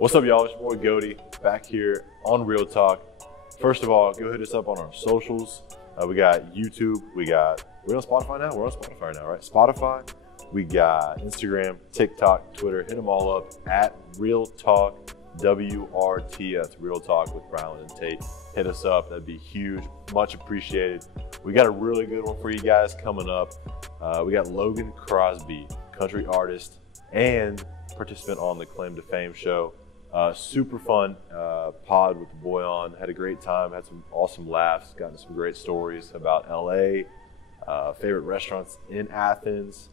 What's up, y'all? It's your boy Goody back here on Real Talk. First of all, go hit us up on our socials. We got YouTube. We're on Spotify now. We're on Spotify now, right? Spotify. We got Instagram, TikTok, Twitter. Hit them all up at Real Talk WRT. That's Real Talk with Ryland and Tate. Hit us up. That'd be huge. Much appreciated. We got a really good one for you guys coming up. We got Logan Crosby, country artist and participant on the Claim to Fame show. Super fun pod with the boy on. Had a great time. Had some awesome laughs. Gotten some great stories about LA, favorite restaurants in Athens.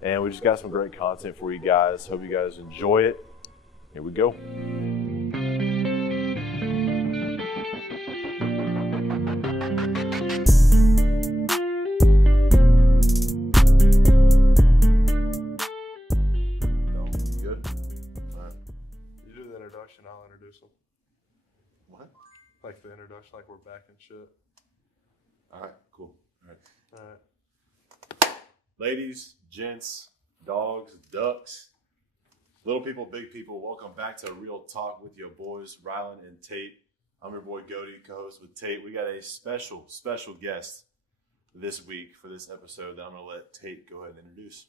And we just got some great content for you guys. Hope you guys enjoy it. Here we go. I'll introduce them. What? Like the introduction, like we're back and shit. All right, cool. All All right. Ladies, gents, dogs, ducks, little people, big people, welcome back to Real Talk with your boys, Ryland and Tate. I'm your boy Goody, co-host with Tate. We got a special guest this week for this episode that I'm going to let Tate go ahead and introduce.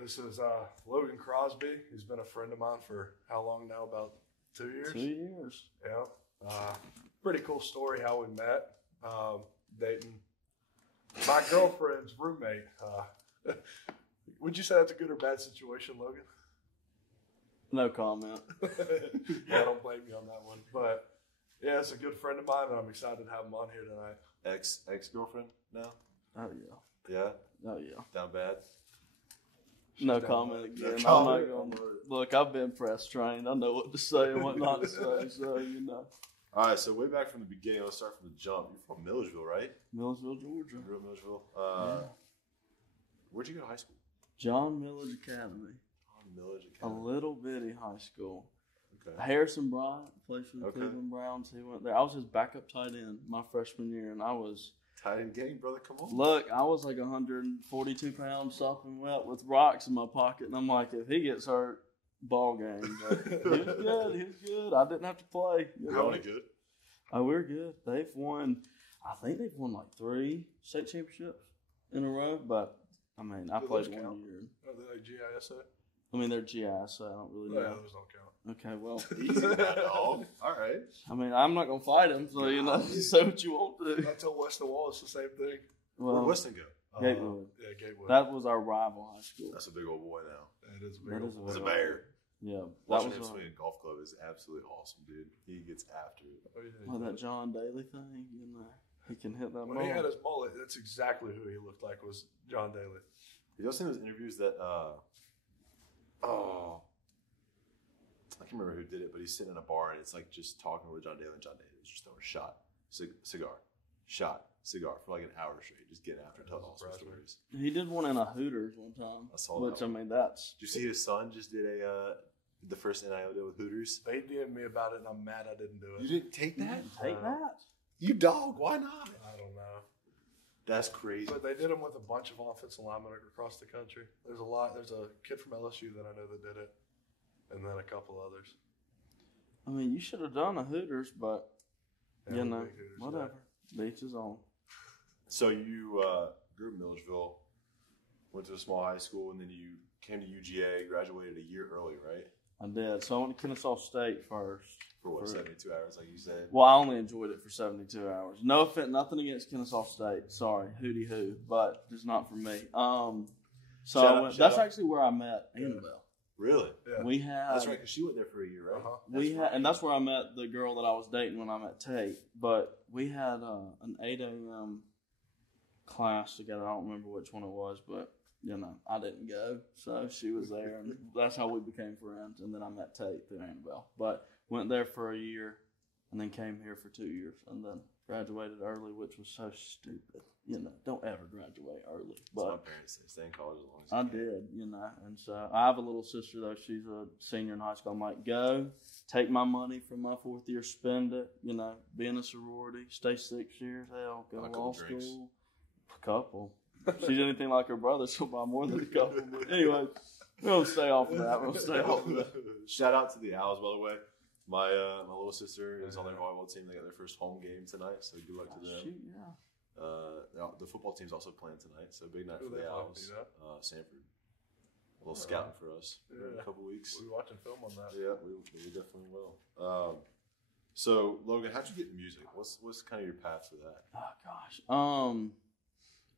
This is Logan Crosby. He's been a friend of mine for how long now? About 2 years? 2 years. Yeah. Pretty cool story how we met. Dating my girlfriend's roommate. Would you say that's a good or bad situation, Logan? No comment. Yeah, I don't blame you on that one. But yeah, it's a good friend of mine, and I'm excited to have him on here tonight. Ex-girlfriend now? Oh, yeah. Yeah? Oh, yeah. Down bad? No comment again. No comment. I'm not gonna, look, I've been press trained. I know what to say and what not to say, so, you know. All right, so way back from the beginning, let's start from the jump. You're from Milledgeville, right? Milledgeville, Georgia. You grew up in Milledgeville. Yeah. Where'd you go to high school? John Millage Academy. John Millage A Academy. little bitty high school. Okay. Harrison Bryant played for the Okay. Cleveland Browns. He went there. I was his backup tight end my freshman year, and I was... Tight end game, brother, come on. Look, I was like 142 pounds, sopping wet with rocks in my pocket, and I'm like, if he gets hurt, ball game. But he was good. He was good. I didn't have to play. How many good? Oh, we're good. They've won. I think they've won like 3 state championships in a row. But I mean, I Do played those 1 count? year. Are they like GISA? I mean, they're GI, so I don't really know. Yeah, those don't count. Okay, well, Easy now, dog. All right. I mean, I'm not gonna fight him, so you know, say what you want to. I tell Weston Wallace the same thing. Where'd Well, Weston go? Gatewood. Yeah, Gatewood. That was our rival high school. That's a big old boy now. That is a big That old is a boy. He's a big bear. Yeah, that Watching was him swing in golf club is absolutely awesome, dude. He gets after it. Oh, yeah, well, that John Daly thing. You know, he can hit that when ball. he had his mullet, that's exactly who he looked like, was John Daly. Have you seen those interviews that, I can't remember who did it, but he's sitting in a bar and it's like just talking with John Daly, and John Daly was just throwing a shot, cigar, for like an hour straight, just getting after it, telling all sorts of stories. He did one in a Hooters one time. I saw which that I one. mean, that's. Did you see his son just did the first NIL deal with Hooters? They DM'd me about it, and I'm mad I didn't do it. You didn't take You that? didn't take that. You dog, why not? I don't know. That's crazy. But they did them with a bunch of offensive linemen across the country. There's a kid from LSU that I know that did it, and then a couple others. I mean, you should have done a Hooters, but Yeah, you we know, big Hooters, whatever. Beach is on. So you grew up in Milledgeville, went to a small high school, and then you came to UGA, graduated a year early, right? I did. So I went to Kennesaw State first. For what, 72 hours, like you said? Well, I only enjoyed it for 72 hours. No offense, nothing against Kennesaw State. Sorry, hootie hoo, but it's not for me. So Shout I out, went, shout that's out. actually where I met Annabelle. Really? Yeah. We had That's right, because she went there for a year, right? Uh-huh. and that's where I met the girl that I was dating when I met Tate. But we had an 8 a.m. class together. I don't remember which one it was, but you know, I didn't go, so she was there, and that's how we became friends. And then I met Tate through Annabelle. But went there for a year, and then came here for 2 years, and then graduated early, which was so stupid. You know, don't ever graduate early. So my But parents say stay in college as long as I you can. did, you know, and so I have a little sister though. She's a senior in high school. I'm like, go, take my money from my 4th year, spend it. You know, be in a sorority, stay 6 years, hell, go Buy a to couple law drinks. school. A couple. She's anything like her brother, she'll buy more than a couple. But anyway, We'll stay off of that. We'll stay off of that. Shout out to the Owls, by the way. My little sister is on their volleyball team. They got their first home game tonight, so good luck to them. Shoot, yeah. The football team's also playing tonight, so big night for the Owls. Sanford. A little scouting for us in a couple weeks. We'll be watching film on that. Yeah, we definitely will. So, Logan, how'd you get into music? What's kind of your path for that? Oh, gosh.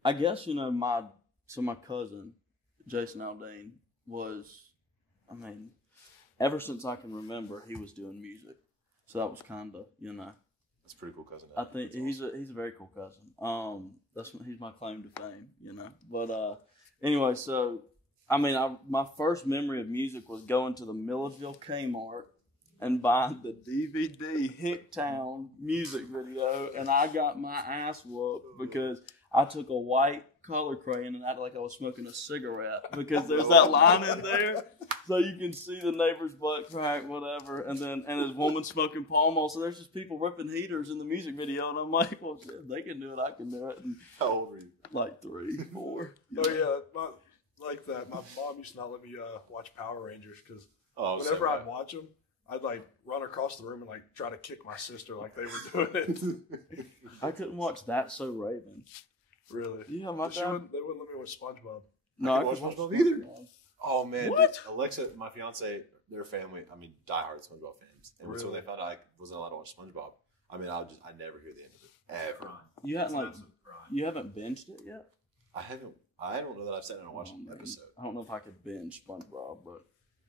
I guess, my cousin, Jason Aldean, was, ever since I can remember, he was doing music. So that was kind of, That's a pretty cool cousin. I think he's a very cool cousin. He's my claim to fame, But anyway, so my first memory of music was going to the Milledgeville Kmart and buying the DVD Hicktown music video, and I got my ass whooped because I took a white color crayon and acted like I was smoking a cigarette because there's that line in there, so you can see the neighbor's butt crack, whatever, and this woman smoking Pall Mall. So there's just people ripping heaters in the music video, and I'm like, well, shit, they can do it, I can do it. And how old were you? Like 3, 4. Oh yeah, like that. My mom used to not let me watch Power Rangers because whenever I'd watch them, I'd run across the room and try to kick my sister like they were doing it. I couldn't watch That So Raven. Really? Yeah, my dad. They wouldn't let me watch SpongeBob. No, I couldn't couldn't watch watch SpongeBob either. SpongeBob. Oh man, What? Alexa, my fiance, their family, diehard SpongeBob fans, and so when they found out I wasn't allowed to watch SpongeBob, I never hear the end of it ever. You haven't binged it yet? I don't know that I've sat down and watched an episode. I don't know if I could binge SpongeBob, but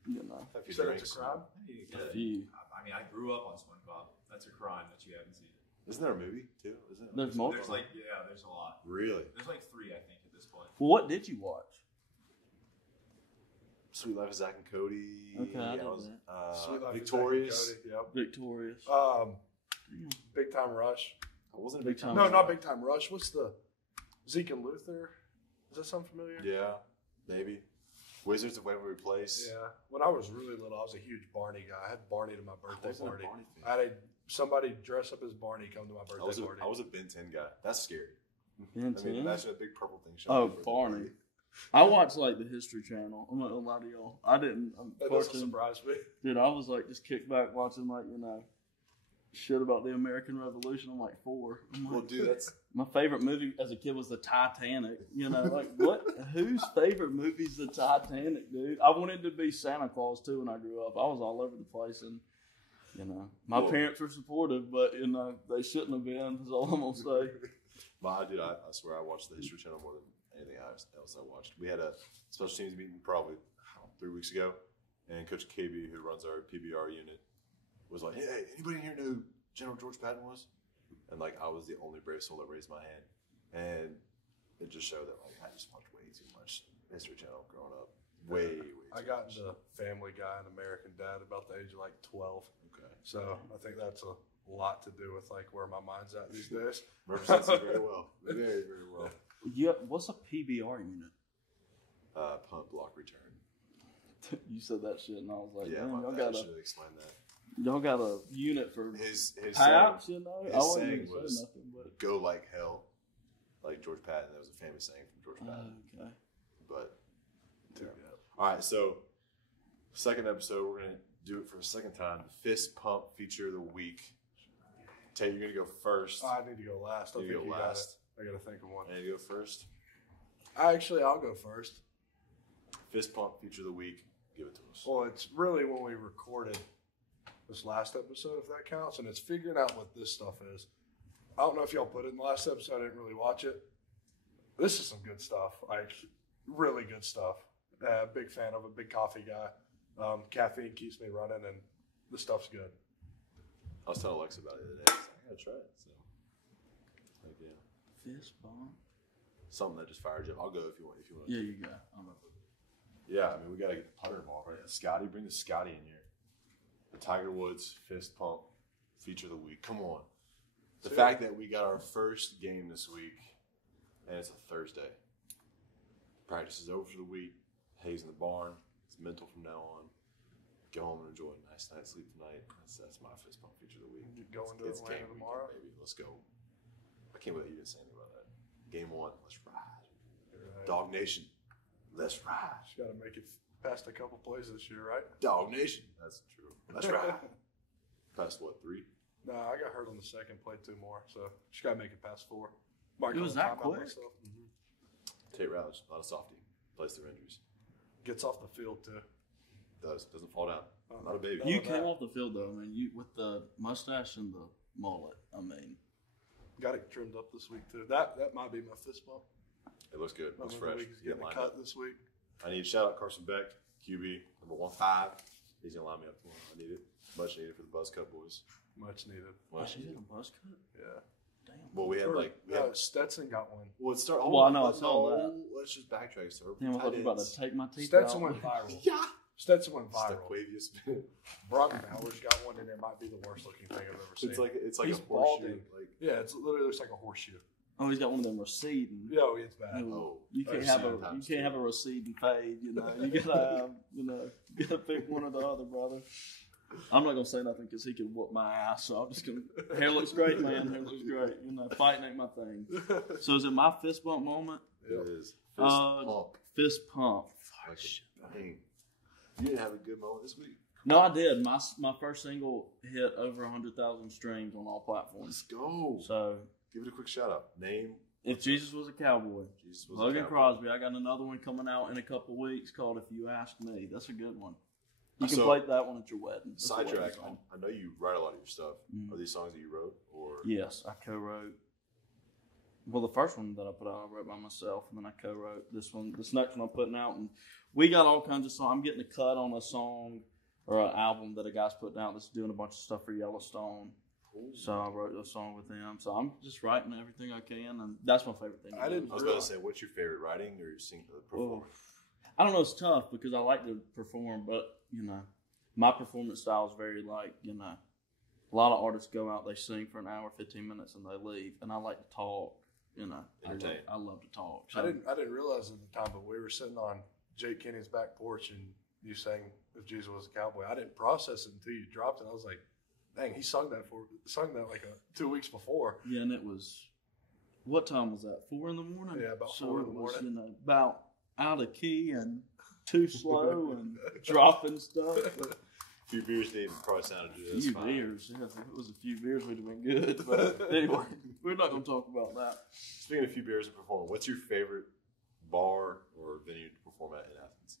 You said it's a crime? A few. I grew up on SpongeBob. That's a crime that you haven't seen it. Isn't there a movie too? Isn't it? There's multiple. There's a lot. Really? There's 3, I think, at this point. Well, what did you watch? Sweet Life of Zack and Cody. Okay, I did Sweet Life of Victorious. Zack and Cody, Victorious. yep. Big Time Rush. I wasn't a Big big time. Time. No, not Big Time Rush. What's the Zeke and Luther? Does that sound familiar? Yeah, maybe. Wizards of Waverly Place. Yeah. When I was really little, I was a huge Barney guy. I had Barney to my birthday wasn't a party. Barney fan. I had somebody dress up as Barney come to my birthday party. I was a Ben 10 guy. That's scary. Ben 10? Imagine a big purple thing. Oh, Barney. I watched the History Channel. I'm not gonna lie to y'all. I didn't. That doesn't surprise me. Dude, I was just kicked back watching shit about the American Revolution. I'm 4. Well, dude, that's my favorite movie as a kid was the Titanic. What? Whose favorite movie's the Titanic, dude? I wanted to be Santa Claus too when I grew up. I was all over the place, and my parents were supportive, but they shouldn't have been. Is all I'm gonna say. I swear I watched the History Channel more than anything else I watched. We had a special teams meeting probably 3 weeks ago, and Coach KB, who runs our PBR unit, was like, "Hey, anybody here know who General George Patton was?" And I was the only brave soul that raised my hand, and it just showed that I just watched way too much History Channel growing up. Way I got into Family Guy and American Dad about the age of 12. Okay. So I think that's a lot to do with where my mind's at these days. Represents you very well. Very, very well. Yeah, what's a PBR unit? Punt, block, return. You said that shit, and I was like, Yeah, "Man, I should have explained that. y'all got a unit for His paps, saying, I wasn't saying gonna was say nothing, but "Go like hell," like George Patton. That was a famous saying from George Patton. okay. But all right, so second episode, we're gonna do it for a second time. The fist pump feature of the week. Tate, you're gonna go first. I need to go last. I You think go you last. got it. I got to think of one. And you go first. I'll go first. Fist pump feature of the week. Give it to us. Well, it's really when we recorded this last episode, if that counts, and it's figuring out what this stuff is. I don't know if y'all put it in the last episode. I didn't really watch it. This is some good stuff. Really good stuff. Big fan of it. Big coffee guy. Caffeine keeps me running, and the stuff's good. I was telling Alexa about it the other day. I gotta try it. So, Fist bump. something that just fired you up. I'll go if you want. Yeah, you got. Yeah, we gotta get the putter involved, right? Scotty, bring the Scotty in here. The Tiger Woods fist pump feature of the week. Come on. The fact that we got our first game this week, and it's a Thursday. Practice is over for the week. Hayes in the barn. It's mental from now on. Go home and enjoy a nice night's sleep tonight. That's my fist pump feature of the week. You going to It's Atlanta game tomorrow? weekend, baby. Let's go. I can't believe you didn't say anything about that. Game 1, let's ride. Right. Dog Nation, let's ride. Just got to make it Passed a couple plays this year, right? Dog Nation. That's true. That's right. Past what, 3? No, I got hurt on the second, played 2 more, so just got to make it past 4. Might It was call a that timeout quick? myself. Tate Ryland, not a softie. Plays through injuries. Gets off the field, too. Doesn't fall down. Not a baby. You came off the field though, man. You with the mustache and the mullet. I mean, Got it trimmed up this week, too. That might be my fist bump. It looks good. Looks fresh. He's getting a cut this week. I need to shout out Carson Beck, QB, number 15. He's going to line me up for him. I need it. Much needed for the Buzz Cut boys. Much needed. Much she's needed. in a buzz cut. Yeah. Damn. Well, we had Stetson got one. Well, it started. Well, I know, I saw that. Let's just backtrack. So Damn, I thought you were about to take my teeth Stetson out. went viral. Yeah. Stetson went viral. Stequavius. Broughton Bowers got one, and it might be the worst looking thing I've ever seen. It's like He's a horseshoe. balding. Like, Yeah, it literally looks like a horseshoe. Oh, he's got one of them receding. No, it's bad. oh, You can't have a receding fade. You know, you gotta have, you gotta pick one or the other, brother. I'm not gonna say nothing because he could whoop my ass. So I'm just gonna. Hair looks great, man. Hair looks great. You know, fighting ain't my thing. So is it my fist bump moment? it is. Fist pump. Fist pump. Like dang. You didn't have a good moment this week. No, I did. My first single hit over 100,000 streams on all platforms. Let's go. So Give it a quick shout out. Name. if Jesus was a cowboy, Jesus was Logan a cowboy. Crosby. I got another one coming out in a couple weeks called "If You Ask Me." That's a good one. You can So- play that one at your wedding. That's a Sidetrack. wedding song. I know you write a lot of your stuff. Mhm. Are these songs that you wrote, or Yes, I co-wrote. Well, the first one that I put out, I wrote by myself, and then I co-wrote this one. This next one I'm putting out, and we got all kinds of songs. I'm getting a cut on a song or an album that a guy's putting out that's doing a bunch of stuff for Yellowstone. So I wrote a song with him. So I'm just writing everything I can, and that's my favorite thing. I didn't I was about to say, what's your favorite writing or your performing? I don't know. It's tough because I like to perform, but my performance style is very a lot of artists go out, they sing for an hour, 15 minutes, and they leave. And I like to talk. Entertain. I love to talk. So I didn't realize at the time, but we were sitting on Jake Kenny's back porch, and you sang "If Jesus Was a Cowboy." I didn't process it until you dropped it. I was like, "Dang, he sung that like 2 weeks before." Yeah, and it was, what time was that? 4 in the morning? Yeah, about so 4 in the it was, morning. about out of key and too slow and dropping stuff. But A few beers deep probably sounded a just few fine. beers. Yeah, if it was a few beers, we'd have been good. But anyway, we're not going to talk about that. Speaking of a few beers and performing, what's your favorite bar or venue to perform at in Athens?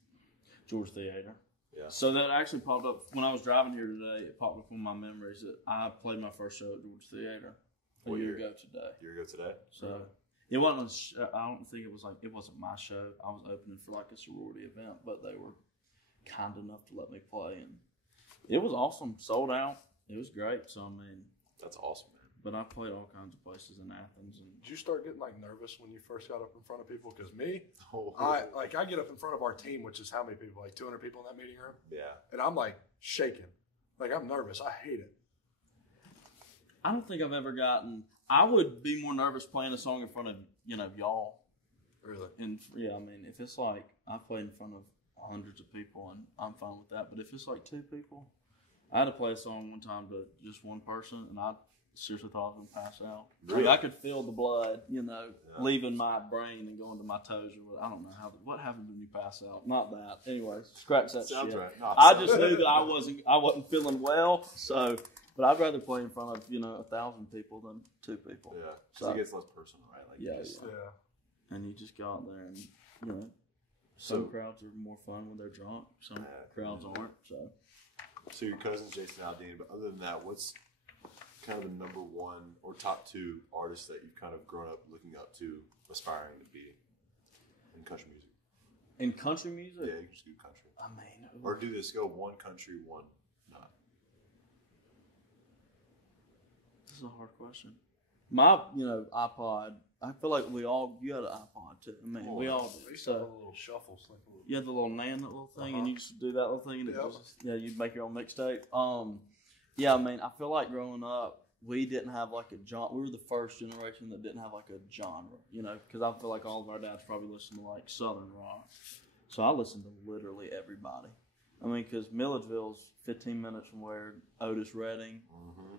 George Theater. Yeah. So that actually popped up when I was driving here today. It popped up on my memories that I played my first show at George Theater a What year year? ago today. A year ago today? So it wasn't. I don't think it wasn't my show. I was opening for like a sorority event, but they were kind enough to let me play, and it was awesome. Sold out. It was great. So I mean, That's awesome, man. but I played all kinds of places in Athens, and Did you start getting like nervous when you first got up in front of people? Because me, Oh, I get up in front of our team, which is how many people? Like 200 people in that meeting room, yeah. and I'm like shaking, like I'm nervous. I hate it. I don't think I've ever gotten. I would be more nervous playing a song in front of y'all. Really? And yeah, I mean, if it's like I played in front of hundreds of people, and I'm fine with that. But if it's like 2 people, I had to play a song one time to just one person, and I seriously thought I was gonna pass out. Really? Like, I could feel the blood, leaving my brain and going to my toes. Or I don't know what happens when you pass out. Not that. Anyways, scratch that Sounds shit. right. No, I just knew that I wasn't feeling well. So, but I'd rather play in front of 1,000 people than 2 people. Yeah. So- So it gets less personal, right? Like, Yeah, you just- Yeah. And you just go out there and some So- crowds are more fun when they're drunk. Some Yeah. crowds aren't. So your cousins, Jason and Aldine, but other than that, what's kind of the number one or top 2 artists that you've kind of grown up looking up to, aspiring to be in country music? In country music, Yeah, you can just do country. I mean, Or do this, go one country, one not. this is a hard question. My, iPod. I feel like you had an iPod too. I mean, we all I did. used to have So a little shuffles, like a little. you had the little that little thing, and Uh-huh. you just do that little thing, and it Yep. was you'd make your own mixtape. Yeah, I mean, I feel like growing up, we didn't have like a genre. We were the first generation that didn't have like a genre, because I feel like all of our dads probably listened to like Southern rock. So I listened to literally everybody. I mean, because Milledgeville's 15 minutes from where Otis Redding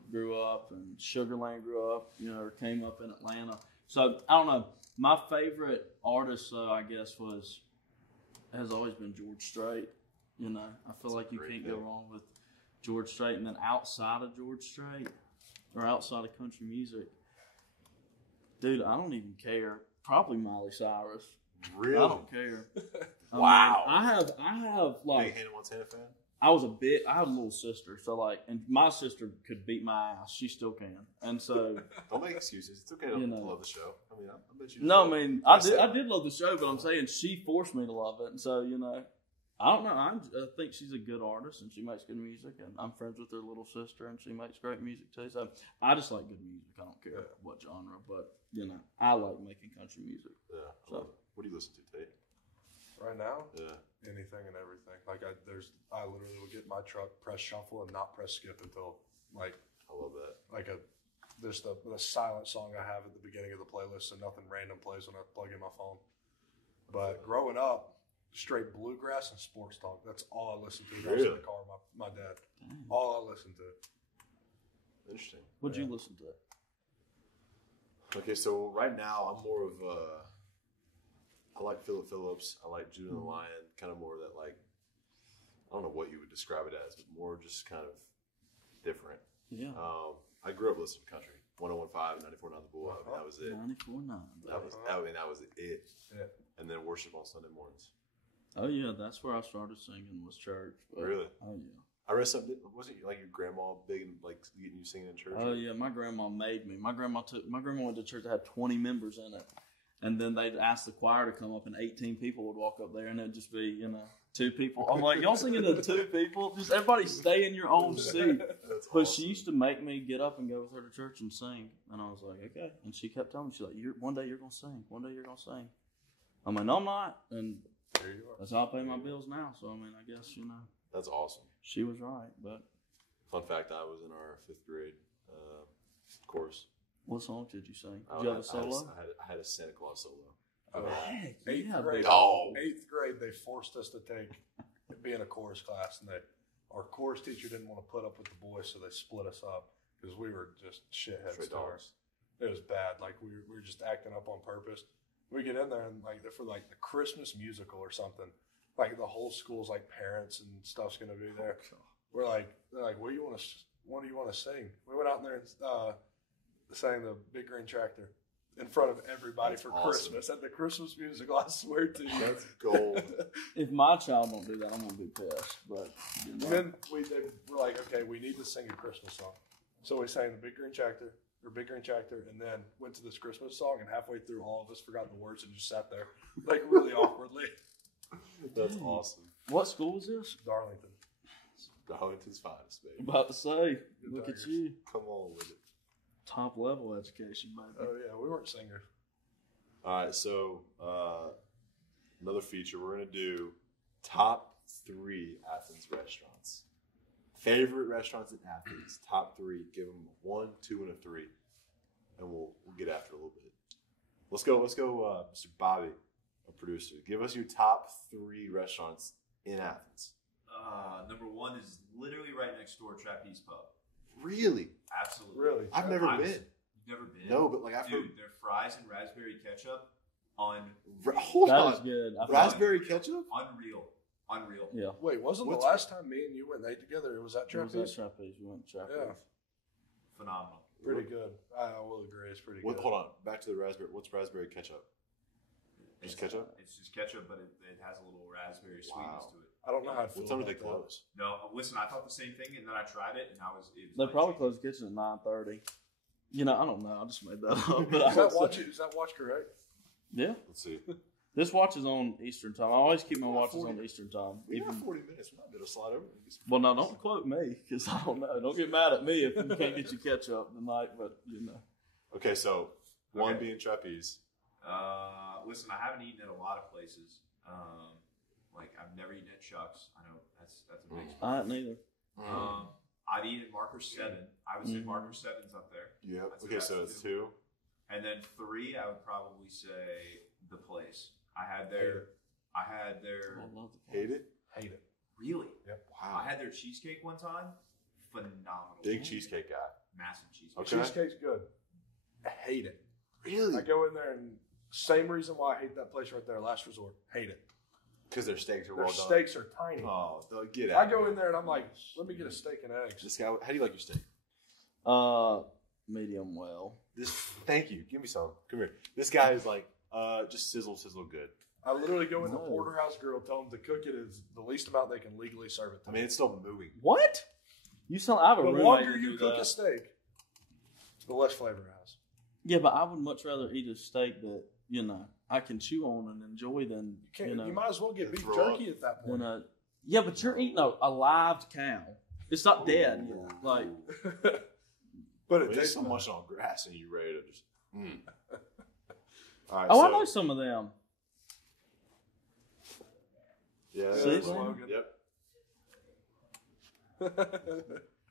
grew up and Sugarland grew up, or came up in Atlanta. So I don't know. My favorite artist, I guess, was has always been George Strait. You know, I feel like you can't go wrong with George Strait. And then outside of George Strait or outside of country music, dude, I don't even care. Probably Miley Cyrus. Really? I don't care. Wow. I have like. Big Hannah Montana fan? I had a little sister, so like, and my sister could beat my ass. She still can, and so. Don't make excuses. It's okay to love the show. I mean, I bet you. No, I mean, I did love the show, but I'm saying she forced me to love it, and so I don't know. I think she's a good artist, and she makes good music, and I'm friends with her little sister, and she makes great music too. So I just like good music. I don't care what genre, but I like making country music. Yeah. So what do you listen to, Tate? Right now? Yeah. Anything and everything. Like I literally will get in my truck, press shuffle, and not press skip until like. I love that. Like there's the silent song I have at the beginning of the playlist, and nothing random plays when I plug in my phone. But growing up, straight bluegrass and sports talk. That's all I listened to. I was in the car with my dad. Dang. All I listened to. Interesting. What'd you listen to? Okay, so right now I'm more of I like Philip Phillips. I like Judah and the Lion. Kind of more that like, I don't know what you would describe it as, but more just kind of different. Yeah. I grew up listening to country. 101.5 and 94.9 The Bull. I mean, that was it. 94.9. That was it. Yeah. And then worship on Sunday mornings. Oh yeah, that's where I started singing was church. But, Really? Oh yeah. I read something. Wasn't like your grandma big and like getting you singing in church? Oh yeah, my grandma made me. My grandma went to church that had 20 members in it, and then they'd ask the choir to come up, and 18 people would walk up there, and it'd just be 2 people. I'm like, y'all singing to 2 people? Just everybody stay in your own seat. That's But awesome. she used to make me get up and go with her to church and sing, and I was like, okay. And she kept telling me, she's like, one day you're gonna sing. One day you're gonna sing. I'm like, no, I'm not. And There you are. that's how I pay my bills now. So I mean, I guess That's awesome. she was right. But Fun fact: I was in our 5th grade course. what song did you sing? Did you have a solo? I had a Santa Claus solo. Heck, Eighth yeah, grade. baby. Oh. 8th grade, they forced us to be in a chorus class, and our chorus teacher didn't want to put up with the boys, so they split us up because we were just shithead Straight stars. It was bad. Like we were just acting up on purpose. We get in there and like for like the Christmas musical or something, like the whole school's like parents and stuff's gonna be there. We're like, they're like, what do you want to sing? We went out there and sang the Big Green Tractor in front of everybody for awesome. Christmas at the Christmas musical. I swear to you, That's gold. If my child don't do that, I'm gonna be pissed. But And then they were like, okay, we need to sing a Christmas song. So we sang the Big Green Tractor, and then went to this Christmas song, and halfway through, all of us forgot the words and just sat there, like really awkwardly. That's awesome. what school was this? Darlington. Darlington's finest, baby. About to say, Good look Tigers. at you, Come on with it. top level education, baby. Oh yeah, we weren't singers. All right, so another feature we're gonna do top 3 Athens restaurants. Favorite restaurants in Athens. Top 3. Give them a 1, 2, and a 3, and we'll get after it a little bit. Let's go, Mr. Bobby, a producer. Give us your top 3 restaurants in Athens. Number 1 is literally right next door, Trapeze Pub. Really? Absolutely. Really? I've never been. You've never been? No, but like I've Dude, heard. their fries and raspberry ketchup, Hold That on. is good. Raspberry ketchup? unreal. Yeah. Wait, wasn't What's- the last time me and you went and ate together? It was at It was Trapeze. that trapeze. We went to trapeze. Yeah, Phenomenal. pretty good. I will agree, it's pretty good. Hold on. Back to the raspberry. What's raspberry ketchup? Just ketchup? It's just ketchup, but it has a little raspberry sweetness to it. I don't know how I feel What time do about they that. close? No, listen, I thought the same thing, and then I tried it, and it was They probably life-changing. closed the kitchen at 9:30. I don't know. I just made that up. But Is that watch correct? Yeah. Let's see. This watch is on Eastern time. I always keep my watches on Eastern time. We got Even 40 minutes. We might be able to slide over. and get some- well, no, don't quote me because I don't know. Don't get mad at me if you can't get your ketchup tonight. But Okay, so one Okay. being trapeze. Listen, I haven't eaten at a lot of places. Like I've never eaten at Chuck's. I know that's a big. I hadn't either. I've eaten at Marker 7. I would say Mhm. Marker 7's up there. Yep. That's Okay, so about it's 2. And then 3, I would probably say the place. I had their I love the Hate it? Hate it. really. Yep. Wow. I had their cheesecake one time. Phenomenal. Big cheesecake guy. Massive cheesecake. Okay. Cheesecake's good. I hate it. Really? I go in there and same reason why I hate that place right there, Last Resort. Hate it. Because their steaks are Their well done. steaks are tiny. Oh, get out. I go in there and I'm like, let me get a steak and eggs. This guy, how do you like your steak? Medium well. Thank you. Give me some. Come here. This guy is like, just sizzle good. I literally go in the porterhouse grill, tell them to cook it as the least amount they can legally serve it to. I mean, it's still moving. What? I have a the roommate longer that you do cook that. a steak, the less flavor it has. Yeah, but I would much rather eat a steak that, I can chew on and enjoy than, You might as well get beef throw jerky up. at that point. yeah, but you're eating a live cow. It's not dead. Like, But it There's tastes so much on grass and you're ready to just. All right, I know some of them. Yeah, See, that's Logan. Yep.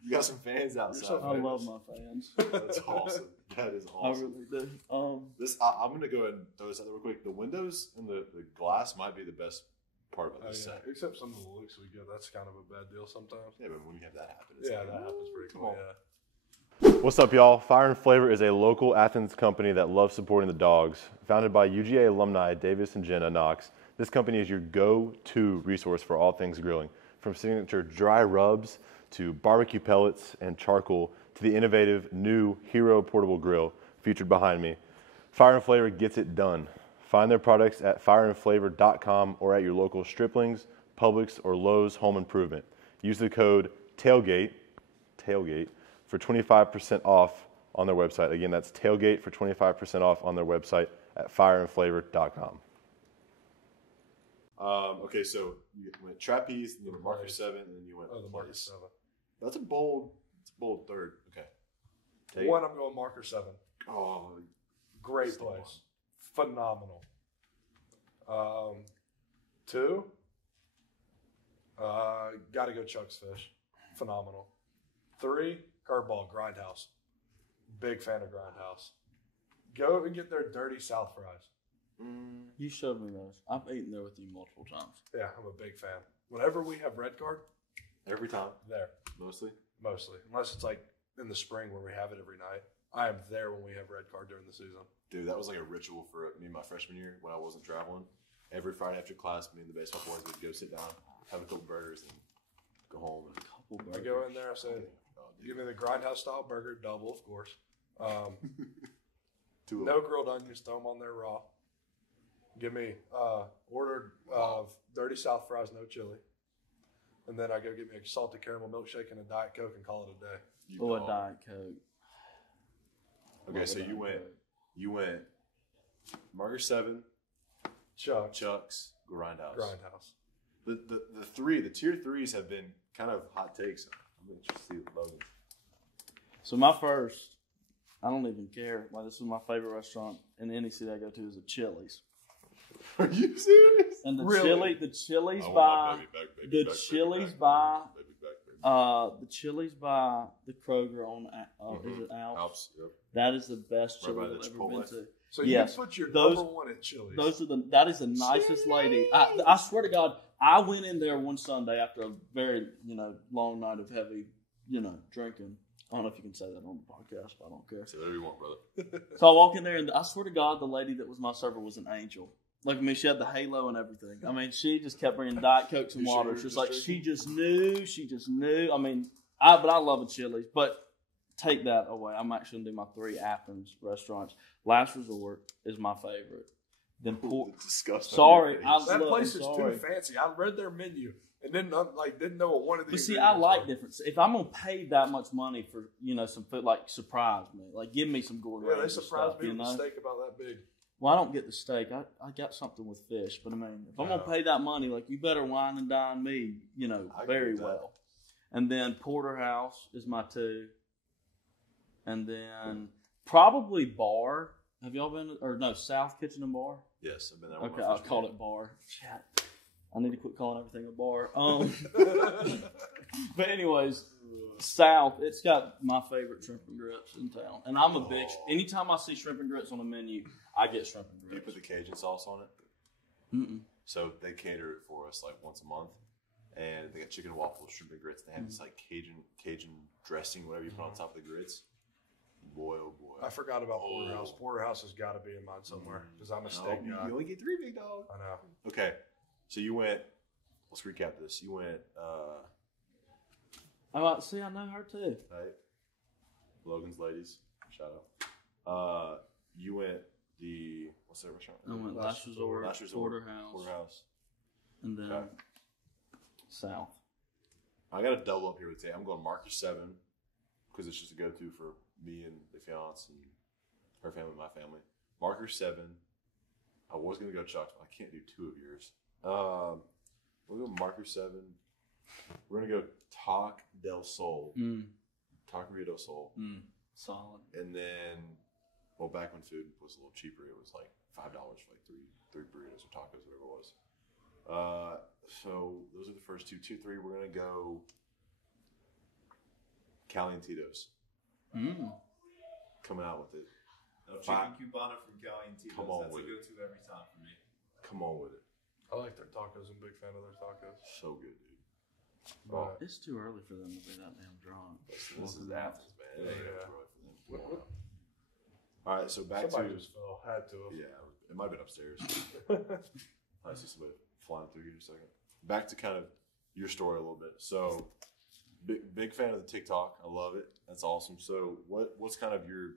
You got some fans outside. so I love my fans. That's awesome. That is awesome. I really do. I'm gonna go ahead and throw this out there real quick. The windows and the glass might be the best part of this set. Except some of the looks we get. That's kind of a bad deal sometimes. Yeah, but when you have that happen, That happens pretty cool. on. Yeah. What's up, y'all? Fire and Flavor is a local Athens company that loves supporting the dogs. Founded by UGA alumni Davis and Jenna Knox, this company is your go-to resource for all things grilling. From signature dry rubs to barbecue pellets and charcoal to the innovative new Hero portable grill featured behind me, Fire and Flavor gets it done. Find their products at fireandflavor.com or at your local Striplings, Publix, or Lowe's Home Improvement. Use the code TAILGATE for 25% off on their website. Again, that's TAILGATE for 25% off on their website at fireandflavor.com. Okay, so you went trapeze, and then marker 7, and then you went the marker 7. That's a bold third. Okay. Tate. 1, I'm going marker 7. Oh, Great Still place. Phenomenal. 2, got to go Chuck's Fish. Phenomenal. 3, Curveball Grindhouse. Big fan of Grindhouse. Go and get their dirty South fries. You showed me those. I've eaten there with you multiple times. Yeah, I'm a big fan. Whenever we have red card, every time, there. mostly. Unless it's like in the spring where we have it every night. I am there when we have red card during the season. Dude, that was like a ritual for me my freshman year when I wasn't traveling. Every Friday after class, me and the baseball boys would go sit down, have a couple burgers, and go home. I go in there, I say, give me the Grindhouse style burger, double, of course. No grilled onions, throw them on there raw. Give me ordered of dirty South fries, no chili. And then I go get me a salted caramel milkshake and a Diet Coke and call it a day. A Diet Coke. Okay, so you went Marker 7, Chuck's, Grindhouse. The tier 3s have been kind of hot takes. I'm interested to see Logan. So my first, I don't even care. Like, this is my favorite restaurant in any city I go to is a Chili's. Are you serious? And the Really? Chili's by the Kroger on is it Alps? Yep. That is the best Right by Chili the I've ever been Chipotle? to. So Yes. you put your Those- number 1 at Chili's. That is the nicest lady. I swear to God, I went in there one Sunday after a very long night of heavy drinking. I don't know if you can say that on the podcast, but I don't care. Say whatever you want, brother. So I walk in there, and I swear to God, the lady that was my server was an angel. Like, I mean, she had the halo and everything. I mean, she just kept bringing Diet Cokes and You sure water. you're She's just like, drinking? she just knew. I mean, but I love a Chili's. But take that away. I'm actually going to do my 3 Athens restaurants. Last Resort is my favorite. Then Disgusting. Sorry, that look, place I'm is sorry. too fancy. I read their menu and didn't know what one of But these. see, I like different. If I'm gonna pay that much money for some food, like surprise me, like give me some Gordon Yeah, they Ramsay surprised stuff, me with a steak about that big. Well, I don't get the steak. I got something with fish, but I mean, if I'm gonna pay that money, like you better wine and dine me, I very get that. well. And then Porterhouse is my 2, and then probably Bar. Have y'all been? Or no, South Kitchen and Bar. Yes, I've been there. Okay, I'll call it Bar. Shit. I need to quit calling everything a bar. But anyways, South, it's got my favorite shrimp and grits in town. And I'm a big, anytime I see shrimp and grits on the menu, I get shrimp and Do you grits. put the Cajun sauce on it? Mm-mm. So they cater it for us like once a month. And they got chicken and waffles, shrimp and grits. They have this like Cajun dressing, whatever you put on top of the grits. Boy, oh boy. I forgot about Porterhouse. Porterhouse has got to be in mine somewhere because I'm a steak guy. You only get 3, big dog. I know. Okay, So you went. Let's recap this. You went. See, I know her too. Right. Logan's Ladies. Shout out. You went what's that restaurant? I went Last Resort, Porterhouse. And then South. I got a double up here with Tate. I'm going Marcus 7 because it's just a go-to for me and the fiance and her family and my family. Marcus 7. I was going to go Chuck's, but I can't do 2 of yours. We'll go Marcus 7. We're going to go Tac del Sol. Taqueria del Sol. Solid. And then, well, back when food was a little cheaper, it was like $5 for like three burritos or tacos, whatever it was. So those are the first 2. 2, 3, we're going to go Calientitos. Coming out with it. Chicken cubana from Calientitos. Come on That's with a go-to every time for me. Come on with it. I like their tacos. I'm a big fan of their tacos. So good, dude. But It's too early for them to be that damn drunk. This is Athens, man. It ain't Yeah. early for them. All right, so back somebody to just fell. Had to. yeah, it might have been upstairs. I see somebody flying through here in a second. Back to kind of your story a little bit. So, big fan of the TikTok. I love it. That's awesome. So, what's kind of your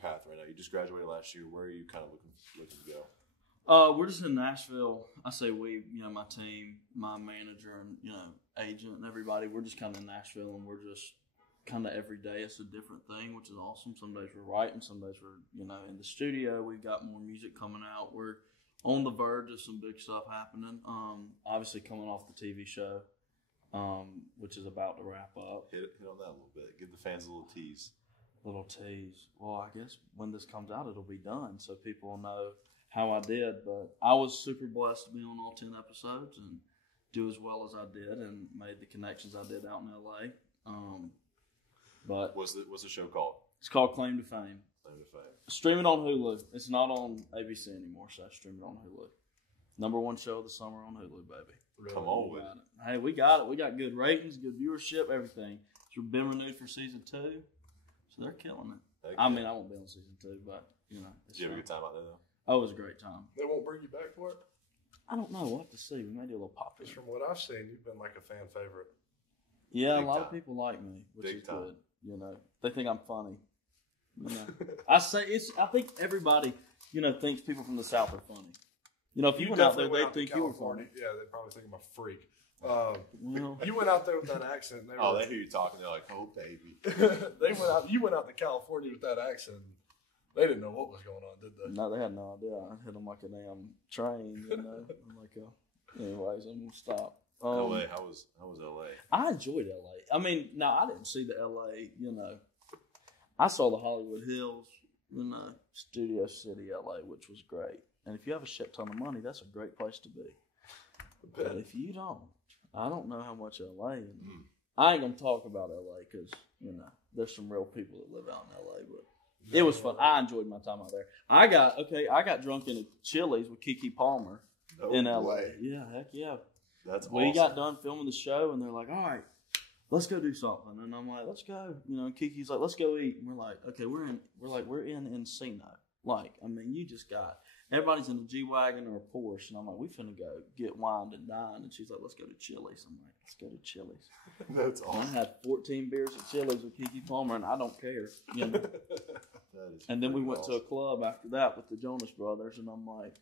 path right now? You just graduated last year. Where are you kind of looking to go? We're just in Nashville. I say we, my team, my manager, and agent, and everybody. We're just kind of in Nashville, and we're just kind of every day. It's a different thing, which is awesome. Some days we're writing, some days we're in the studio. We've got more music coming out. We're on the verge of some big stuff happening. Obviously coming off the TV show, which is about to wrap up. Hit on that a little bit. Give the fans a little tease. Little tease. Well, I guess when this comes out, it'll be done, so people will know how I did. But I was super blessed to be on all 10 episodes and do as well as I did, and made the connections I did out in LA. But What's the show called? it's called Claim to Fame. Claim to Fame. Stream it on Hulu. It's not on ABC anymore, so I stream it on Hulu. #1 show of the summer on Hulu, baby. Really? Come on We with got it. it. Hey, we got it. We got good ratings, good viewership, everything. It's been renewed for season 2, so they're killing it. Heck I yeah. mean, I won't be on season 2, but it's Did you have a fun. good time out there though? Oh, it was a great time. They won't bring you back for it? I don't know. We'll have to see. We may do a little pop in. Because from what I've seen, you've been like a fan favorite. Yeah, Big a lot of time. people like me, which Big is time. good. They think I'm funny. I think everybody, thinks people from the South are funny. If you went out there, definitely they'd went to think you were California. funny. Yeah, they probably think I'm a freak. Well, You went out there with that accent. And Oh, they hear you talking. They're like, "Oh, baby." You went out to California with that accent. They didn't know what was going on, did they? no, they had no idea. I hit them like a damn train. I'm like, anyways, I'm gonna stop. LA, how was LA? I enjoyed LA. I mean, no, I didn't see the LA. I saw the Hollywood Hills, Studio City, LA, which was great. And if you have a shit ton of money, that's a great place to be. But if you don't, I don't know how much LA. And I ain't gonna talk about LA because there's some real people that live out in LA. But it was fun. I enjoyed my time out there. I got drunk in a Chili's with Keke Palmer in LA. way. Yeah, heck yeah. That's We awesome. got done filming the show, and they're like, "All right, let's go do something." And I'm like, "Let's go." Kiki's like, "Let's go eat." And we're like, "Okay, we're in Encino." You just got everybody's in a G-Wagon or a Porsche, and I'm like, "We finna go get wined and dine." And she's like, "Let's go to Chili's." I'm like, "Let's go to Chili's." That's And I awesome. had 14 beers at Chili's with Keke Palmer, and I don't care. That is And then we freaking went to a awesome. club after that with the Jonas Brothers, and I'm like,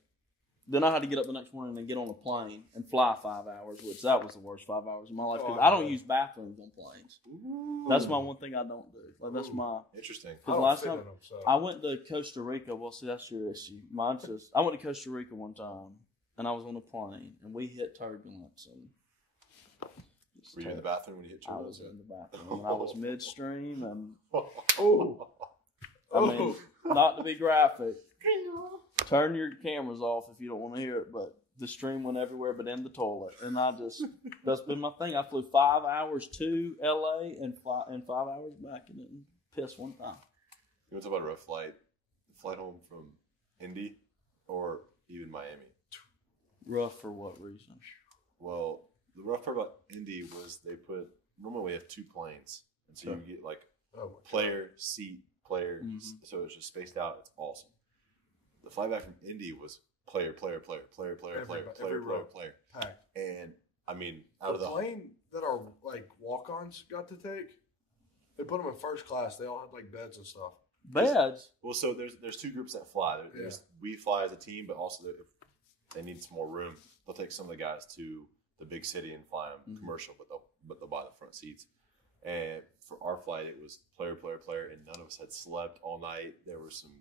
then I had to get up the next morning and get on a plane and fly 5 hours, which that was the worst 5 hours of my life because Oh, I don't no. use bathrooms on planes. Ooh. That's my one thing I don't do. Like that's my. Interesting. I Because don't last fit time in them, so. I went to Costa Rica. Well, see, that's your issue. Mine's just I went to Costa Rica one time, and I was on a plane, and we hit turbulence, and just Were you in the bathroom when you hit I your was in the bathroom, and I was midstream, and Oh. I mean, not to be graphic, turn your cameras off if you don't want to hear it, but the stream went everywhere but in the toilet. And that's been my thing. I flew 5 hours to LA and 5 hours back and didn't piss one time. You want to talk about a rough flight? The flight home from Indy or even Miami? Rough for what reason? Well, the rough part about Indy was normally we have 2 planes. And so Sure. you get like Oh, my God. player, seat, player. Mhm. So it's just spaced out. It's awesome. The flight back from Indy was player. Every Player. Packed. And I mean, The plane that our like walk-ons got to take, they put them in first class. They all had like beds and stuff. Beds. Well, so there's two groups that fly. We fly as a team, but also if they need some more room, they'll take some of the guys to the big city and fly them commercial, but they'll buy the front seats. And for our flight, it was player, and none of us had slept all night. There were some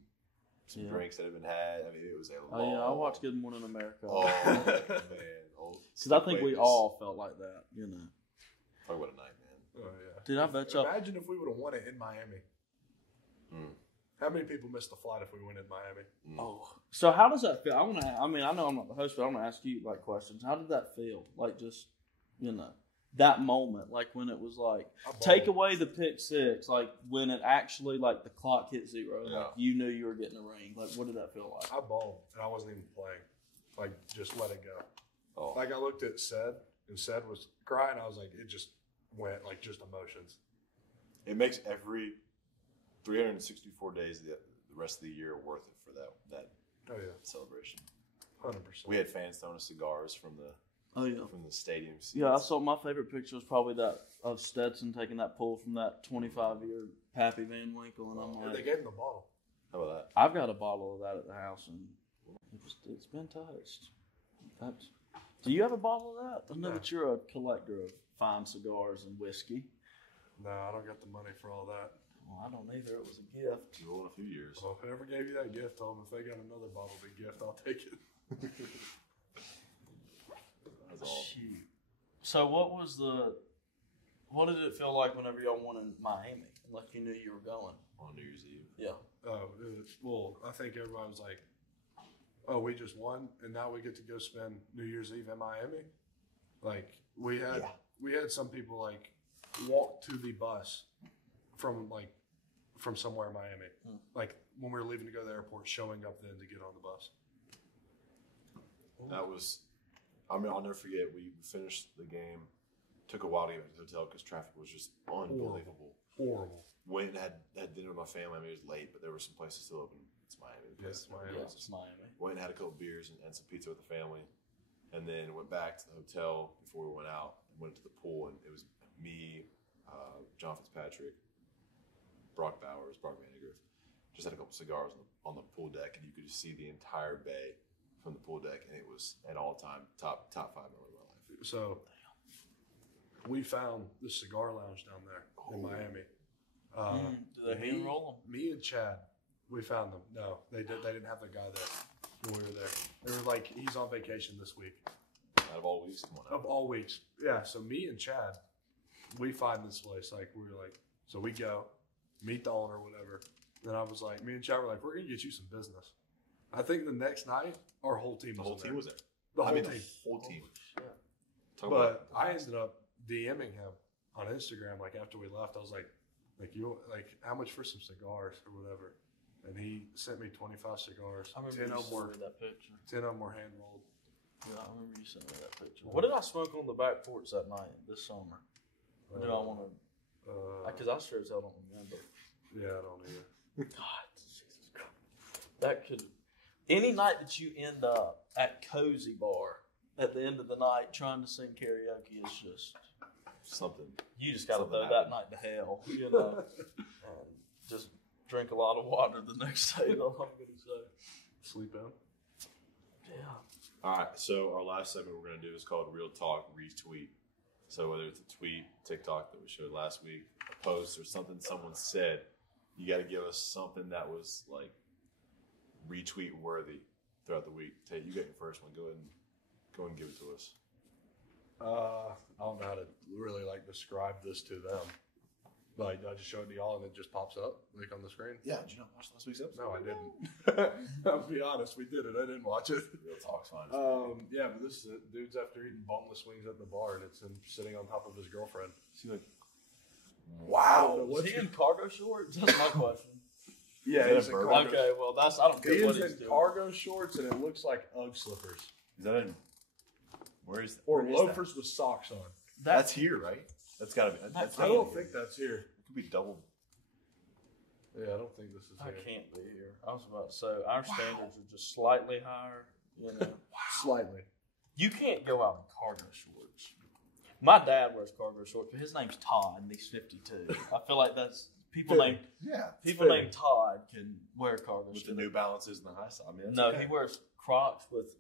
drinks that had been had. I mean, it was a long. Oh yeah, I watched Good Morning America. Oh man, because I think we all felt like that, you know. Talk about a night, man. Oh yeah, dude, I bet you. Imagine if we would have won it in Miami. How many people missed the flight if we went in Miami? Oh, so how does that feel? I know I'm not the host, but I'm gonna ask you like questions. How did that feel? Like just, you know, that moment, like when it was like take away the pick six, like when it actually like the clock hit 0, like you knew you were getting a ring. Like what did that feel like? I bawled and I wasn't even playing. Like just let it go. Oh. Like I looked at Sed and Sed was crying. I was like, it just went like just emotions. It makes every 364 days the rest of the year worth it for that celebration. 100%. We had fans throwing us cigars from the stadium seats. Yeah, I saw my favorite picture was probably that of Stetson taking that pull from that 25-year Pappy Van Winkle, and I'm like, they gave him the bottle. How about that? I've got a bottle of that at the house, and it's been touched. Do you have a bottle of that? I know that you're a collector of fine cigars and whiskey. No, I don't got the money for all that. Well, I don't either. It was a gift. In a few years. Well, whoever gave you that gift, tell them if they got another bottle of gift, I'll take it. That's all. Shoot. So what did it feel like whenever y'all won in Miami? Like you knew you were going? On New Year's Eve. Yeah. Well, I think everybody was like, oh, we just won, and now we get to go spend New Year's Eve in Miami? Like, we had some people, like, walk to the bus from somewhere in Miami. Like, when we were leaving to go to the airport, showing up then to get on the bus. That was, I'll never forget, we finished the game, took a while to get to the hotel because traffic was just unbelievable. Horrible. Went and had dinner with my family. I mean, it was late, but there were some places still open. It's Miami. Yes, Miami. Yeah, it's Miami. Went and had a couple beers and some pizza with the family. And then went back to the hotel before we went out and went to the pool. And it was me, John Fitzpatrick, Brock Bowers, Brock Vandegrift. Just had a couple cigars on the pool deck, and you could just see the entire bay from the pool deck. And it was an all-time top 5 memory of my life. So we found the cigar lounge down there in Miami. Do they hand roll them? Me and Chad, we found them. No, they didn't have the guy there when we were there. They were like, he's on vacation this week. Out of all weeks? Of all weeks. Yeah, so me and Chad, we find this place. Like, we were like, so we go, meet the owner or whatever. Then I was like, me and Chad were like, we're going to get you some business. I think the next night, our whole team was there. The whole team. But I ended up DMing him on Instagram, like, after we left. I was like, how much for some cigars or whatever? And he sent me 25 cigars. I remember 10 you of them sent me that picture. 10 of them were hand rolled. Yeah, I remember you sent me that picture. What did I smoke on the back porch that night this summer? Or do I want to? Because I sure as hell don't remember. Yeah, I don't either. God, Jesus Christ. That could. Any night that you end up at Cozy Bar at the end of the night trying to sing karaoke is just something. You just got to throw that night to hell, you know, and just drink a lot of water the next day. All I'm going to say. Sleep in. Yeah. All right. So our last segment we're going to do is called Real Talk Retweet. So whether it's a tweet, TikTok that we showed last week, a post, or something someone said, you got to give us something that was like retweet worthy throughout the week. Tate, you got your first one. Go ahead and give it to us. I don't know how to really like describe this to them. Like, I just show it to y'all and it just pops up like on the screen. Yeah, did you not watch last week's episode? No, I didn't. I'll be honest, we did it. I didn't watch it. Real Talk's fine. Yeah, but this is dude's after eating boneless wings at the bar, and it's him sitting on top of his girlfriend. Is he like, wow? Was he in cargo shorts? That's my question. Yeah, he's in cargo. Okay, well, I don't care what he's in doing. cargo shorts, and it looks like Ugg slippers. Is that in? Where is that? Or loafers with socks on. That's here, right? That's got to be. I don't think that's here. It could be double. Yeah, I don't think this is here. I can't be here. I was about to say, our standards are just slightly higher. You know, Slightly. you can't go out in cargo shorts. My dad wears cargo shorts, but his name's Todd, and he's 52. I feel like that's people named Todd can wear cargo shorts. With the New Balances and the high side. I mean, No, he wears Crocs with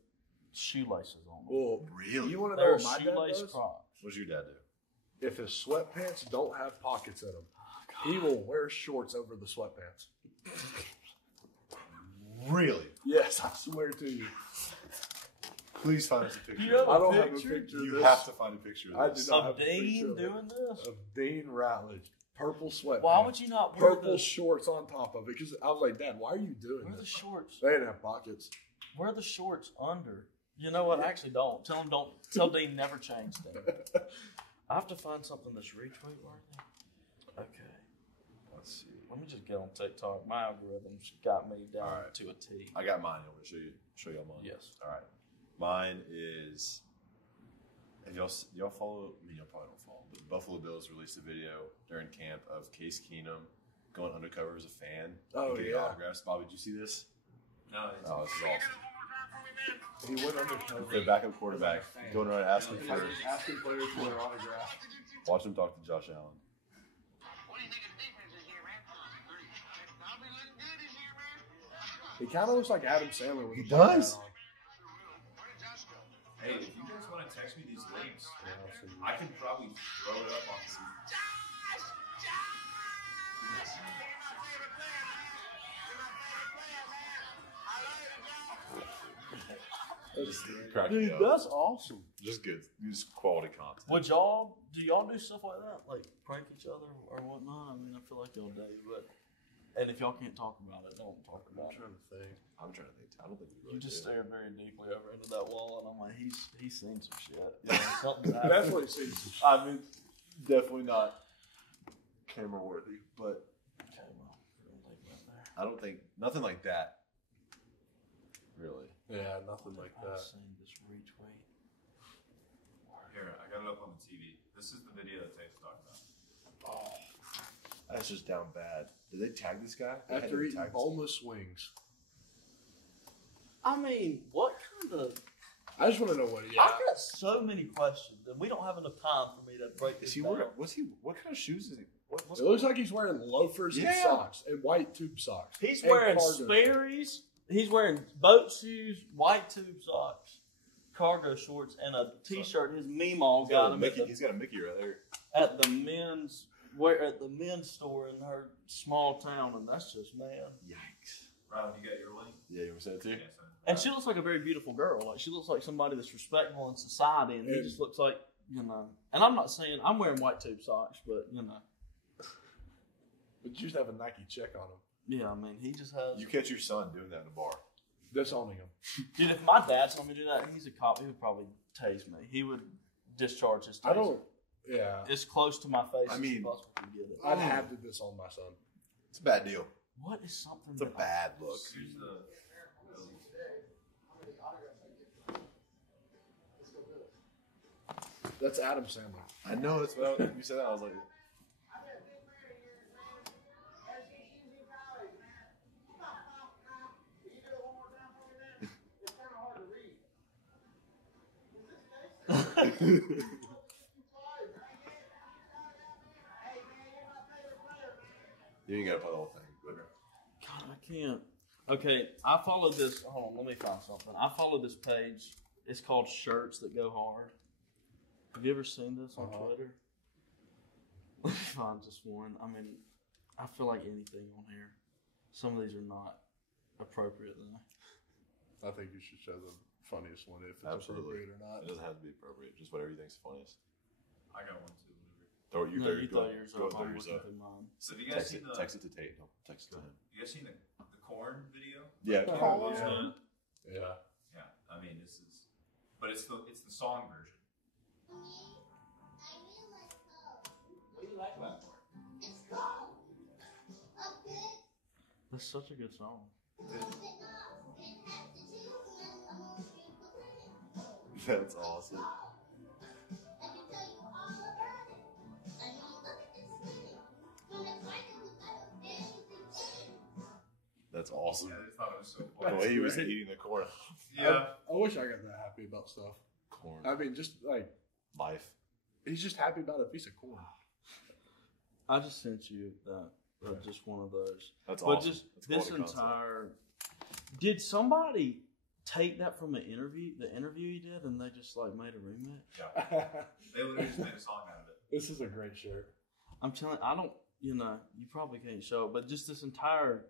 shoelaces on them. Well, really? you want to know They're what my dad shoelace does? Crocs. What's your dad do? If his sweatpants don't have pockets in them, he will wear shorts over the sweatpants. Really? Yes, I swear to you. Please find us a picture. You have I don't a have a picture? picture of You this. have to find a picture I of this. do not have Of a picture Dean of it. doing this? Of Dean Ratledge. Purple sweatpants. Why would you not wear Purple the shorts on top of it. Because I was like, Dad, why are you doing wear the this? shorts? They didn't have pockets. Wear the shorts under. You know what? Actually, don't. Tell him don't. Tell Dean never change them. I have to find something that's retweet worthy. Okay. Let's see. Let me just get on TikTok. My algorithms got me down All right. to a T. I got mine. I'm going to show y'all mine. Yes. All right. Mine is. If y'all follow, I mean, y'all probably don't follow, but Buffalo Bills released a video during camp of Case Keenum going undercover as a fan. Oh, and getting yeah. autographs. Bobby, did you see this? No, Oh, this is awesome. He went undercover. The backup quarterback going around asking for, Asking players for their autograph. watch him talk to Josh Allen. What do you think of the defense this year, man? I'll be looking good this year, man. He kind of looks like Adam Sandler with He a bucket does? hat on. Where did Josh go? hey, if you guys want to text me these links, I can probably throw it up on some. Just crack me Dude, up. that's awesome. Just good. Just quality content. Do y'all do stuff like that? Like prank each other or whatnot? I mean, I feel like y'all do, but. And if y'all can't talk about it, don't talk about it. I'm trying to think. I don't think we You really just do. stared very deeply over into that wall, and I'm like, he's seen some shit. You know, something's happened. Definitely seen some shit. I mean, definitely not camera worthy, but Okay, well, we're gonna leave that there. I don't think nothing like that. Really. Yeah, nothing like I've that. seen this retweet. Here, I got it up on the TV. This is the video that Tate's talking about. Oh, that's just down bad. Did they tag this guy? They had After to eating tag this boneless wings. I mean, what kind of? I just want to know what he I've got so many questions, and we don't have enough time for me to break Is this he down. wearing? What kind of shoes is he? What's It looks like he's wearing loafers and Yeah. socks and white tube socks. He's And wearing cargo. Sperry's. He's wearing boat shoes, white tube socks, cargo shorts, and a T-shirt. His Meemaw He's got got a him Mickey. He's got a Mickey right there. at the men's store in her small town, and that's just man. Yikes. Ryland, you got your link? Yeah, you want to say it too? Yeah, so- And she looks like a very beautiful girl. Like she looks like somebody that's respectable in society, and he And- just looks like And I'm not saying I'm wearing white tube socks, but But you just have a Nike check on him. yeah. I mean, he just has. You catch your son doing that in a bar. Disowning him. Dude, if my dad told me to do that, he's a cop. He would probably tase me. He would discharge his taser. I don't. Yeah. As close to my face I as mean- he possibly can get it. I'd have to disown my son. It's a bad deal. What is something? It's a that bad look. Here's the. That's Adam Sandler. I know. That's what you said. That I was like, you ain't got to play the whole thing. But God, I can't. Okay, I follow this. Hold on, let me find something. I follow this page. It's called Shirts That Go Hard. Have you ever seen this on Twitter? Let me find just one. I mean, I feel like anything on here. Some of these are not appropriate though. I think you should show the funniest one if it's Absolutely. appropriate or not. it doesn't have to be appropriate. Just whatever you think's funniest. I got one too. Throw you. No, throw you go- throw yours go up. throw I'm yours looking up. through mine. So have you guys Text seen it. the? Text it to Tate. No, text it to him. You guys seen the corn video? Yeah. Oh, yeah. Yeah. Yeah. I mean, this is, but it's the song version. That's such a good song. That's awesome. That's awesome. Yeah, they thought it was so The funny. way he was eating the corn. Yeah. I wish I got that happy about stuff. Corn. I mean, just like Life. he's just happy about a piece of corn. I just sent you that. Just one of those. That's But awesome. just That's this quality content. entire. Did somebody take that from the interview he did, and they just like made a remix? Yeah. They literally just made a song out of it. This is a great shirt. I'm telling. I don't. You probably can't show it, but just this entire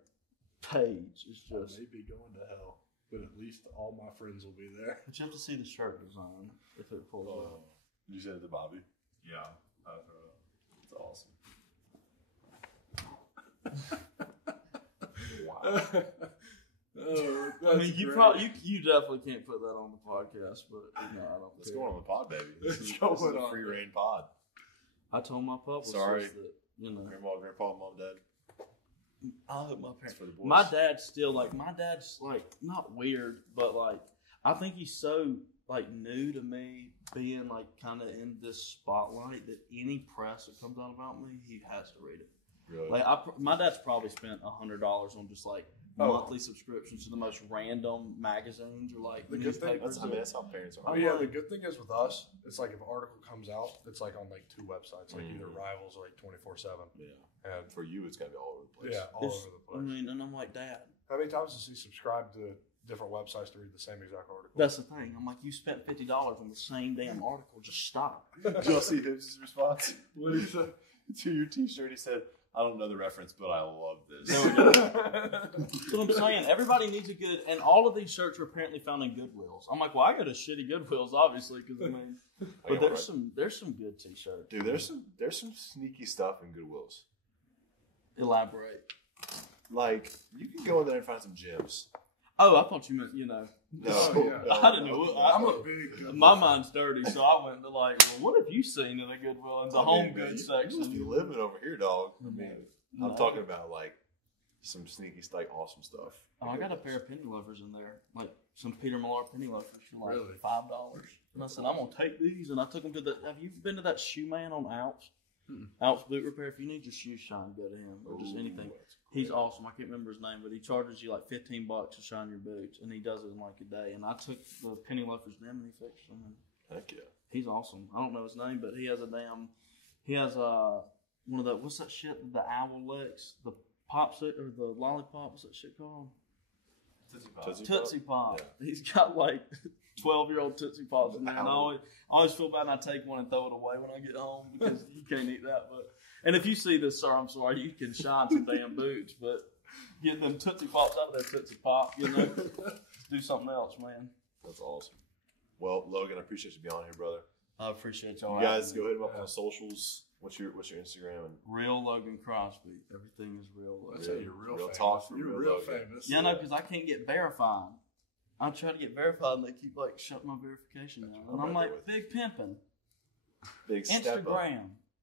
page is I just. may be going to hell, but at least all my friends will be there. But you have to see the shirt design if it pulls up. You said it to Bobby. Yeah. I'll throw it up. That's awesome. Oh, I mean, you great. probably you definitely can't put that on the podcast, but I don't. Let's care. go on the pod, baby. This is going a on. free reign pod. I told my publicist Sorry. that Grandma, grandpa, mom, dad. I hope my It's parents. for the boys. My dad's still like not weird, but like I think he's so like new to me being like kind of in this spotlight that any press that comes out about me, he has to read it. Really? Like my dad's probably spent $100 on just like monthly subscriptions to the most random magazines or like The good thing- newspapers. that's how parents are. Oh yeah, the good thing is with us, it's like if an article comes out, it's like on like 2 websites, like either Rivals or like 24/7. Yeah. And For you, it's got to be all over the place. yeah, all It's- over the I place. mean, and I'm like, Dad, How many times does he subscribe to different websites to read the same exact article? that's the thing. I'm like, you spent $50 on the same damn article. Just stop. Did y'all see his response? What he said? To your t-shirt, he said, I don't know the reference, but I love this. That's what I'm saying. Everybody needs a good, and all of these shirts are apparently found in Goodwills. I'm like, well, I go to shitty Goodwills, obviously, because I mean, but there's some good t-shirts. Dude, there's some sneaky stuff in Goodwills. Elaborate. Like, you can go in there and find some gems. Oh, I thought you meant, No, Oh, yeah. no, I didn't know. no. I'm a big good My mind's dirty, so I went to like, well, what have you seen in the Goodwill in the I home mean, goods you must be section? living over here, dog. I mean, No. I'm talking about like some sneaky, like awesome stuff. Oh, I got a pair of penny loafers in there, like some Peter Millar penny loafers for like Really? $5. And I said, I'm gonna take these, and I took them to the. Have you been to that shoe man on Alps? Alps Boot Repair. If you need your shoes shined, go to him or just anything. He's awesome. I can't remember his name, but he charges you like $15 to shine your boots, and he does it in like a day. And I took the penny loafers to him, and he fixed them. And Heck yeah. he's awesome. I don't know his name, but he has one of the, what's that shit? The owl licks, the popsicle or the lollipop. What's that shit called? Tootsie Pop. Tootsie Tootsie Pop. Yeah. He's got like 12-year-old Tootsie Pops in there, and I always feel bad. And I take one and throw it away when I get home because you can't eat that. And if you see this, sir, I'm sorry. You can shine some damn boots, but get them Tootsie Pops out of there, Tootsie Pop. Do something else, man. That's awesome. Well, Logan, I appreciate you being on here, brother. I appreciate y'all. You guys go hit him up on the socials. What's your Instagram? And Real Logan Crosby. Everything is real. That's Logan. how you're real famous. talk for You're real real Logan. famous. Yeah, no, because I can't get verified. I try to get verified, and they keep like shutting my verification down. And I'm right like, there big pimping. Big step up. Instagram.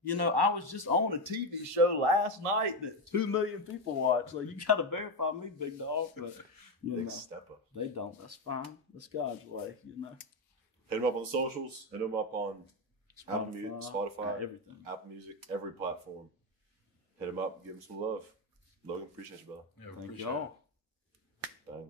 I was just on a TV show last night that 2 million people watch. So you got to verify me, big dog. But Big step up. they don't. That's fine. That's God's way. Hit him up on the socials. Hit him up on Apple Music, Spotify, everything. Apple Music, every platform. Hit him up. Give him some love. Logan, appreciate you, brother. Yeah, Thank appreciate y'all. it. Bang.